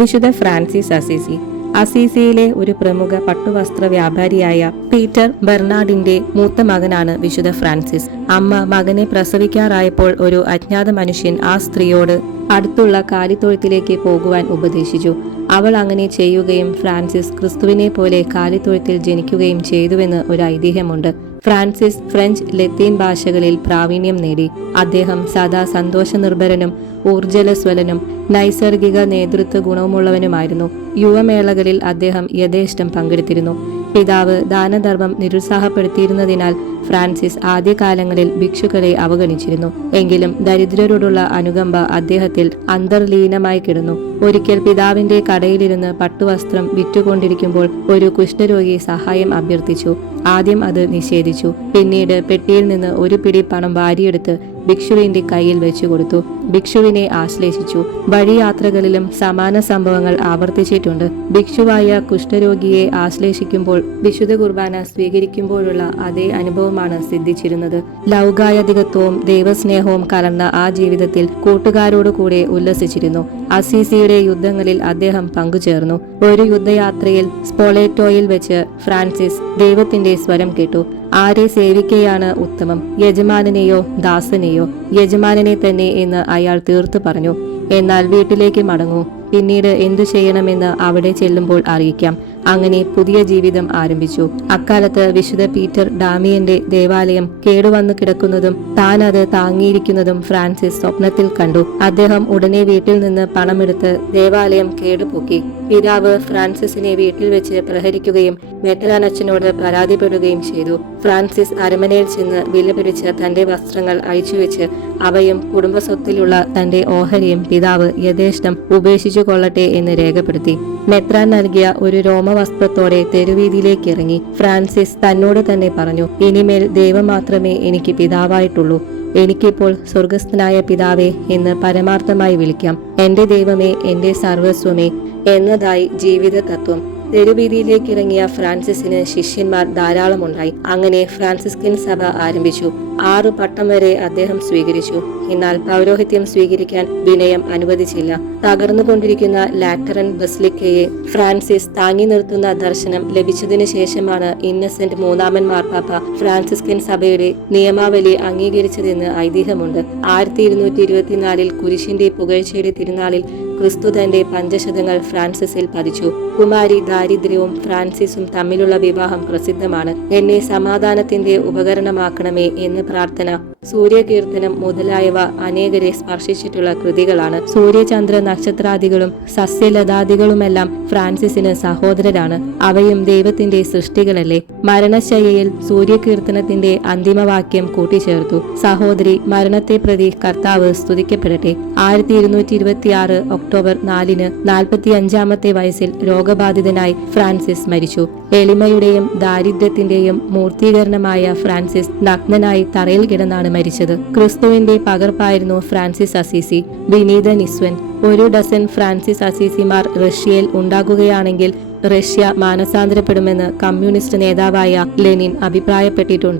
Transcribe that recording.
വിശുദ്ധ Francis Assisi. അസീസിയിലെ ഒരു പ്രമുഖ പട്ടുവസ്ത്ര വ്യാപാരിയായ പീറ്റർ ബെർണാഡിന്റെ മൂത്ത മകനാണ് വിശുദ്ധ ഫ്രാൻസിസ്. അമ്മ മകനെ പ്രസവിക്കാറായപ്പോൾ ഒരു അജ്ഞാത മനുഷ്യൻ ആ സ്ത്രീയോട് അടുത്തുള്ള കാലിത്തൊഴുത്തിലേക്ക് പോകുവാൻ ഉപദേശിച്ചു. അവൾ അങ്ങനെ ചെയ്യുകയും ഫ്രാൻസിസ് ക്രിസ്തുവിനെ പോലെ കാലിത്തൊഴുത്തിൽ ജനിക്കുകയും ചെയ്തുവെന്ന് ഒരു ഐതിഹ്യമുണ്ട്. ഫ്രാൻസിസ് ഫ്രഞ്ച്, ലത്തീൻ ഭാഷകളിൽ പ്രാവീണ്യം നേടി. അദ്ദേഹം സദാ സന്തോഷനിർഭരനും ഊർജ്ജലസ്വലനും നൈസർഗിക നേതൃത്വ ഗുണവുമുള്ളവനുമായിരുന്നു. യുവമേളകളിൽ അദ്ദേഹം യഥേഷ്ടം പങ്കെടുത്തിരുന്നു. പിതാവ് ദാനധർമ്മം നിരുത്സാഹപ്പെടുത്തിയിരുന്നതിനാൽ ഫ്രാൻസിസ് ആദ്യകാലങ്ങളിൽ ഭിക്ഷുക്കളെ അവഗണിച്ചിരുന്നു. എങ്കിലും ദരിദ്രരോടുള്ള അനുകമ്പ അദ്ദേഹത്തിൽ അന്തർലീനമായി കിടന്നു. ഒരിക്കൽ പിതാവിന്റെ കടയിലിരുന്ന് പട്ടുവസ്ത്രം വിറ്റുകൊണ്ടിരിക്കുമ്പോൾ ഒരു കുഷ്ഠരോഗി സഹായം അഭ്യർത്ഥിച്ചു. ആദ്യം അത് നിഷേധിച്ചു. പിന്നീട് പെട്ടിയിൽ നിന്ന് ഒരു പിടി പണം വാരിയെടുത്ത് ഭിക്ഷുവിന്റെ കയ്യിൽ വെച്ചു കൊടുത്തു. ഭിക്ഷുവിനെ ആശ്ലേഷിച്ചു. വഴിയാത്രകളിലും സമാന സംഭവങ്ങൾ ആവർത്തിച്ചിട്ടുണ്ട്. ഭിക്ഷുവായ കുഷ്ഠരോഗിയെ ആശ്ലേഷിക്കുമ്പോൾ വിശുദ്ധ കുർബാന സ്വീകരിക്കുമ്പോഴുള്ള അതേ അനുഭവമാണ് സിദ്ധിച്ചിരുന്നത്. ലൗകായധികത്വവും ദൈവസ്നേഹവും കലർന്ന ആ ജീവിതത്തിൽ കൂട്ടുകാരോടു കൂടെ ഉല്ലസിച്ചിരുന്നു. അസീസിയുടെ യുദ്ധങ്ങളിൽ അദ്ദേഹം പങ്കുചേർന്നു. ഒരു യുദ്ധയാത്രയിൽ സ്പോളേറ്റോയിൽ വെച്ച് ഫ്രാൻസിസ് ദൈവത്തിന്റെ സ്വരം കേട്ടു. ആരെ സേവിക്കുകയാണ് ഉത്തമം, യജമാനനെയോ ദാസനെയോ? യജമാനനെ തന്നെ എന്ന് അയാൾ തീർത്തു പറഞ്ഞു. എന്നാൽ വീട്ടിലേക്ക് മടങ്ങൂ, പിന്നീട് എന്തു ചെയ്യണമെന്ന് അവിടെ ചെല്ലുമ്പോൾ അറിയിക്കാം. അങ്ങനെ പുതിയ ജീവിതം ആരംഭിച്ചു. അക്കാലത്ത് വിശുദ്ധ പീറ്റർ ഡാമിയന്റെ ദേവാലയം കേടുവന്നു കിടക്കുന്നതും താൻ അത് താങ്ങിയിരിക്കുന്നതും ഫ്രാൻസിസ് സ്വപ്നത്തിൽ കണ്ടു. അദ്ദേഹം ഉടനെ വീട്ടിൽ നിന്ന് പണമെടുത്ത് ദേവാലയം കേടുപൊക്കി. പിതാവ് ഫ്രാൻസിസിനെ വീട്ടിൽ വെച്ച് പ്രഹരിക്കുകയും മെത്രാനച്ചനോട് പരാതിപ്പെടുകയും ചെയ്തു. ഫ്രാൻസിസ് അരമനയിൽ ചെന്ന് വിലപിടിച്ച തന്റെ വസ്ത്രങ്ങൾ അഴിച്ചുവെച്ച് അവയും കുടുംബസ്വത്തിലുള്ള തന്റെ ഓഹരിയും പിതാവ് യഥേഷ്ടം ഉപേക്ഷിച്ചു കൊള്ളട്ടെ എന്ന് രേഖപ്പെടുത്തി. മെത്രാൻ നൽകിയ ഒരു രോമവസ്ത്രത്തോടെ തെരുവീതിയിലേക്ക് ഇറങ്ങി. ഫ്രാൻസിസ് തന്നോട് തന്നെ പറഞ്ഞു, ഇനിമേൽ ദൈവം മാത്രമേ എനിക്ക് പിതാവായിട്ടുള്ളൂ. എനിക്കിപ്പോൾ സ്വർഗസ്ഥനായ പിതാവേ എന്ന് പരമാർത്ഥമായി വിളിക്കാം. എന്റെ ദൈവമേ, എന്റെ സർവസ്വമേ എന്നതായി ജീവിത തത്വം. തെരുവീതിയിലേക്ക് ഇറങ്ങിയ ഫ്രാൻസിസിന് ശിഷ്യന്മാർ ധാരാളമുണ്ടായി. അങ്ങനെ ഫ്രാൻസിസ്കൻ സഭ ആരംഭിച്ചു. 6 പട്ടം വരെ അദ്ദേഹം സ്വീകരിച്ചു. എന്നാൽ പൗരോഹിത്യം സ്വീകരിക്കാൻ വിനയം അനുവദിച്ചില്ല. തകർന്നുകൊണ്ടിരിക്കുന്ന ലാറ്ററൻ ബസിലിക്കയെ ഫ്രാൻസിസ് താങ്ങി നിർത്തുന്ന ദർശനം ലഭിച്ചതിനു ശേഷമാണ് ഇന്നസെന്റ് മൂന്നാമൻ മാർപ്പാപ്പ ഫ്രാൻസിസ്കൻ സഭയുടെ നിയമാവലി അംഗീകരിച്ചതെന്ന് ഐതിഹ്യമുണ്ട്. 1224 കുരിശിന്റെ പുകഴ്ചയുടെ തിരുനാളിൽ ക്രിസ്തു തന്റെ പഞ്ചശതങ്ങൾ ഫ്രാൻസിസിൽ പതിച്ചു. കുമാരി ദാരിദ്ര്യവും ഫ്രാൻസിസും തമ്മിലുള്ള വിവാഹം പ്രസിദ്ധമാണ്. എന്നെ സമാധാനത്തിന്റെ ഉപകരണമാക്കണമേ എന്ന് പ്രാർത്ഥന, സൂര്യകീർത്തനം മുതലായവ അനേകരെ സ്പർശിച്ചിട്ടുള്ള കൃതികളാണ്. സൂര്യചന്ദ്ര നക്ഷത്രാദികളും സസ്യലതാദികളുമെല്ലാം ഫ്രാൻസിസിന് സഹോദരരാണ്. അവയും ദൈവത്തിന്റെ സൃഷ്ടികളല്ലേ. മരണശയ്യയിൽ സൂര്യകീർത്തനത്തിന്റെ അന്തിമവാക്യം കൂട്ടിച്ചേർത്തു, സഹോദരി, മരണത്തെ പ്രതി കർത്താവ് സ്തുതിക്കപ്പെടട്ടെ. 1226 ഒക്ടോബർ 4 45-ാമത്തെ വയസ്സിൽ രോഗബാധിതനായി ഫ്രാൻസിസ് മരിച്ചു. എളിമയുടെയും ദാരിദ്ര്യത്തിന്റെയും മൂർത്തീകരണമായ ഫ്രാൻസിസ് നഗ്നനായി തറയിൽ കിടന്നാണ് മരിച്ചത്. ക്രിസ്തുവിന്റെ പകർപ്പായിരുന്നു ഫ്രാൻസിസ് അസീസി. വിനീത നിസ്വൻ. 1 ഡസൻ ഫ്രാൻസിസ് അസീസിമാർ റഷ്യയിൽ ഉണ്ടാകുകയാണെങ്കിൽ റഷ്യ മാനസാന്തരപ്പെടുമെന്ന് കമ്മ്യൂണിസ്റ്റ് നേതാവായ ലെനിൻ അഭിപ്രായപ്പെട്ടിട്ടുണ്ട്.